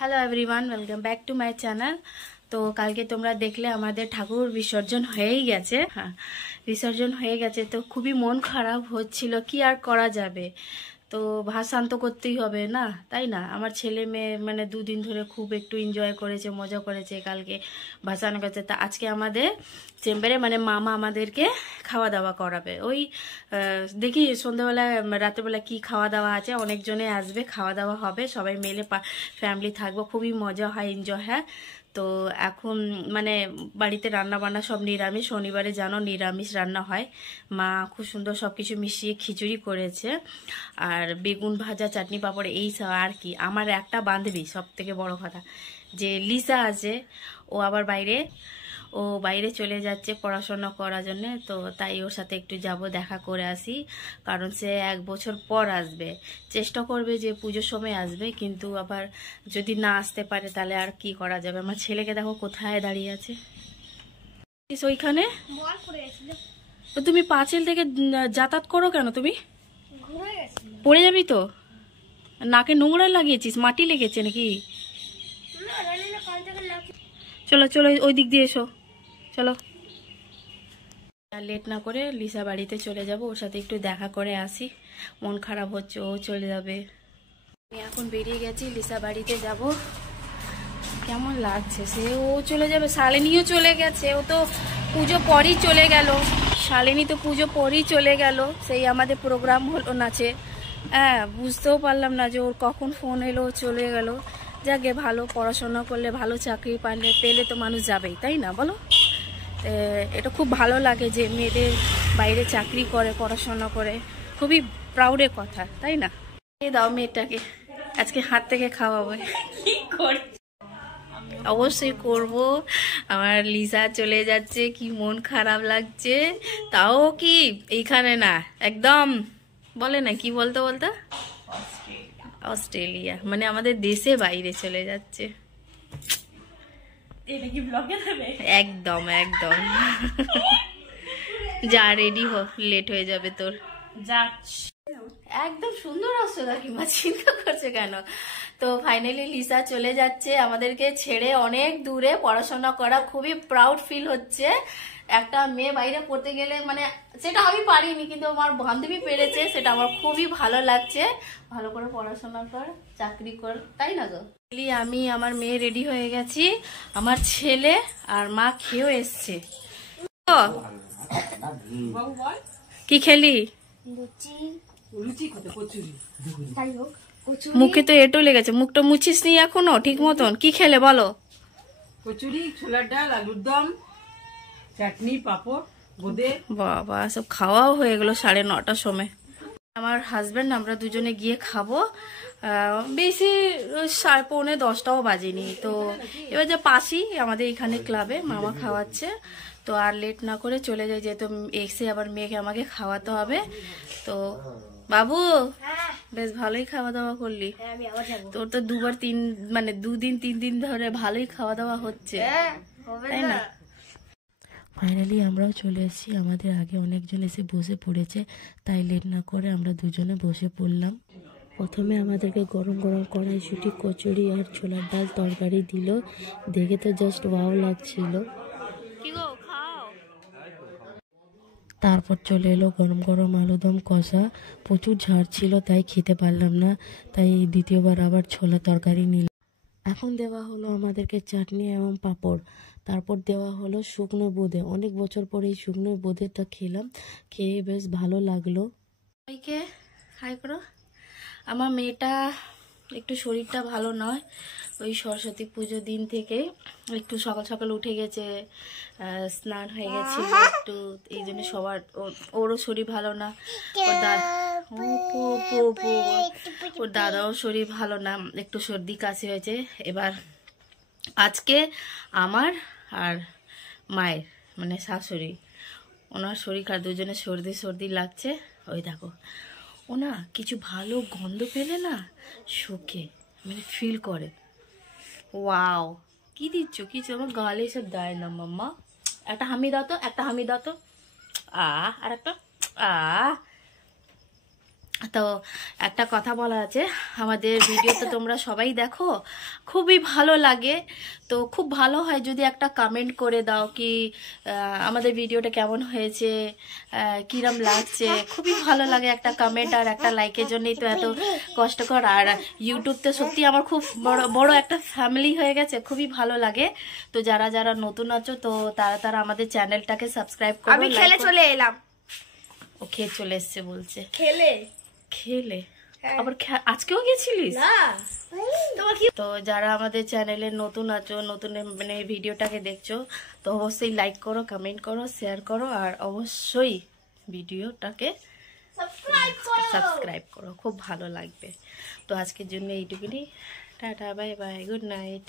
Hello everyone, welcome back to my channel. তো কালকে তোমরা দেখলে আমাদের ঠাকুর বিসর্জন হয়েই গেছে। বিসর্জন হয়ে গেছে, তো খুবই মন খারাপ হচ্ছিল। কি আর করা যাবে, তো ভাসান তো করতেই হবে না, তাই না? আমার ছেলে মেয়ে মানে দুদিন ধরে খুব একটু এনজয় করেছে, মজা করেছে। কালকে ভাসান গেছে, তা আজকে আমাদের চেম্বারে মানে মামা আমাদেরকে খাওয়া দাওয়া করাবে। ওই দেখি সন্ধ্যাবেলায় রাতেরবেলা কি খাওয়া দাওয়া আছে, অনেকজনে আসবে, খাওয়া দাওয়া হবে, সবাই মিলে ফ্যামিলি থাকবো, খুবই মজা হয়, এনজয় হয়। তো এখন মানে বাড়িতে রান্না বান্না সব নিরামিষ, শনিবারে জানো নিরামিষ রান্না হয়। মা খুব সুন্দর সব কিছু মিশিয়ে খিচুড়ি করেছে, আর বেগুন ভাজা, চাটনি পাঁপড়, এই সব। আর কি, আমার একটা বান্ধবী, সব থেকে বড় কথা যে লিসা আছে, ও আবার বাইরে চলে যাচ্ছে পড়াশোনা করার জন্য। তো তাই ওর সাথে একটু যাব, দেখা করে আসি, কারণ সে 1 বছর পর আসবে। চেষ্টা করবে যে পুজোর সময় আসবে, কিন্তু আবার যদি না আসতে পারে তাহলে আর কি করা যাবে। আমার ছেলেকে দেখো কোথায় দাঁড়িয়ে আছে, ওইখানে। তো তুমি পাঁচিল থেকে যাতায়াত করো কেন? তুমি পড়ে যাবি তো, নাকে নোংরা লাগিয়েছিস, মাটি লেগেছে নাকি? চলো চলো, ওই দিক দিয়ে এসো, চলো। আর লেট না করে লিসা বাড়িতে চলে যাব, ওর সাথে একটু দেখা করে আসি। মন খারাপ হচ্ছে, ও চলে যাবে। আমি এখন বেরিয়ে গেছি, লিসা বাড়িতে যাব। কেমন লাগছে, সে ও চলে যাবে, শালিনীও চলে গেছে, ও তো পুজো পরই চলে গেল। শালিনী তো পুজো পরই চলে গেল, সেই আমাদের প্রোগ্রাম হলো নাচে। হ্যাঁ, বুঝতেও পারলাম না যে ওর কখন ফোন এলো, চলে গেল। যাকে, ভালো পড়াশোনা করলে, ভালো চাকরি পেলে তো মানুষ যাবেই, তাই না বলো? এটা খুব ভালো লাগে যে মেয়েদের বাইরে চাকরি করে, পড়াশোনা করে, খুবই প্রাউডের কথা, তাই না? এই দাও মেয়েটাকে, আজকে হাত থেকে খাওয়াবো। কি করে? অবশ্যই করব। আমার লিসা চলে যাচ্ছে, কি মন খারাপ লাগছে। তাও কি এইখানে না, একদম বলে না, কি বলতে অস্ট্রেলিয়া, মানে আমাদের দেশে বাইরে চলে যাচ্ছে। একদম একদম। যা, রেডি হ, লেট হয়ে যাবে তোর। একদম সুন্দর আসছো কাকিমা, চিন্তা করছে কেন? তো ফাইনালি লিসা চলে যাচ্ছে আমাদেরকে ছেড়ে অনেক দূরে পড়াশোনা করা। খুবই প্রাউড ফিল হচ্ছে। একটা মেয়ে বাইরে পড়তে গেলে, মানে সেটা আমি পারিনি, কিন্তু আমার বান্ধবী পেরেছে, সেটা আমার খুবই ভালো লাগছে। ভালো করে পড়াশোনা কর, চাকরি কর, তাই না গো? আমি আমার মেয়ে রেডি হয়ে গেছি, আমার ছেলে আর মা খেয়েও এসছে। কি খেলি? মুখে তো এটো লেগেছে, মুখটা মুছিস নি এখনো ঠিক মতন? কি খেলে বলো? কচুরি, ছোলার ডাল, আলুর দম, চাটনি, পাঁপড়, বোঁদে। বাবা, সব খাওয়াও হয়ে গেল 9:30টার সময়। আমার হাজবেন্ড, আমরা দুজনে গিয়ে খাবো। বেশি 9:45-10টাও বাজেনি। তো এবার যে পাশেই আমাদের এখানে ক্লাবে মামা খাওয়াচ্ছে, তো আর লেট না করে চলে যাই, যেহেতু এসে আবার মেয়েকে আমাকে খাওয়াতে হবে। তো বাবু, বেশ ভালোই খাওয়া দাওয়া করলি। তোর তো দুদিন 3 দিন ধরে ভালোই খাওয়া দাওয়া হচ্ছে, তাই না? ফাইনালি আমরাও চলে এসেছি, আমাদের আগে অনেকজন এসে বসে পড়েছে, তাই লেট না করে আমরা দুজনে বসে পড়লাম। প্রথমে আমাদেরকে গরম গরম কড়াইশুঁটি, কচুরি আর ছোলার ডাল তরকারি দিল, দেখে তো জাস্ট ওয়াও লাগছিল। তারপর চলে এলো গরম গরম আলুদম কষা। প্রচুর ঝাড় ছিল, তাই খেতে পারলাম না, তাই দ্বিতীয়বার আবার ছোলা তরকারি নিলাম। এখন দেওয়া হলো আমাদেরকে চাটনি এবং পাঁপড়। তারপর দেওয়া হলো শুকনো বোঁদে। অনেক বছর পরে এই শুকনো বোঁদেটা খেলাম, খেয়ে বেশ ভালো লাগলো। সবাইকে হাই করো। আমার মেয়েটা একটু শরীরটা ভালো নয়, ওই সরস্বতী পুজো দিন থেকে একটু সকাল সকাল উঠে গেছে, স্নান হয়ে গেছে একটু, এই জন্য সবার ওরও শরীর ভালো না, ওর দাদাও শরীর ভালো না, একটু সর্দি কাশি হয়েছে। এবার আজকে আমার আর মায়ের মানে শাশুড়ি, ওনার শরীর খারাপ, দুজনের সর্দি লাগছে। ওই দেখো, ও না কিছু ভালো গন্ধ পেলে না শোকে, মানে ফিল করে। ওয়াও, কি দিচ্ছ? কিছু আমার গালে সব দেয় না মাম্মা। একটা হামি দাও তো, একটা হামি দাও তো। আর একটা তো একটা কথা বলা আছে, আমাদের ভিডিও তো তোমরা সবাই দেখো, খুবই ভালো লাগে। তো খুব ভালো হয় যদি একটা কমেন্ট করে দাও কি আমাদের ভিডিওটা কেমন হয়েছে, কিরম লাগছে। খুবই ভালো লাগে একটা কমেন্ট আর একটা লাইকের জন্যই তো এত কষ্টকর। আর ইউটিউব তো সত্যি আমার খুব বড় একটা ফ্যামিলি হয়ে গেছে, খুবই ভালো লাগে। তো যারা যারা নতুন আছো তো তারা আমাদের চ্যানেলটাকে সাবস্ক্রাইব করো। আমি খেলে চলে এলাম। ও খেয়ে চলে এসছে বলছে। খেলে আবার আজকেও গেছিলিস? না তোমার কি তো যারা আমাদের চ্যানেলে নতুন আছো, নতুন মানে ভিডিওটাকে দেখছো, তো অবশ্যই লাইক করো, কমেন্ট করো, শেয়ার করো, আর অবশ্যই ভিডিওটাকে সাবস্ক্রাইব করো, খুব ভালো লাগবে। তো আজকের জন্য এইটুকুনি, tata, bye bye, good night.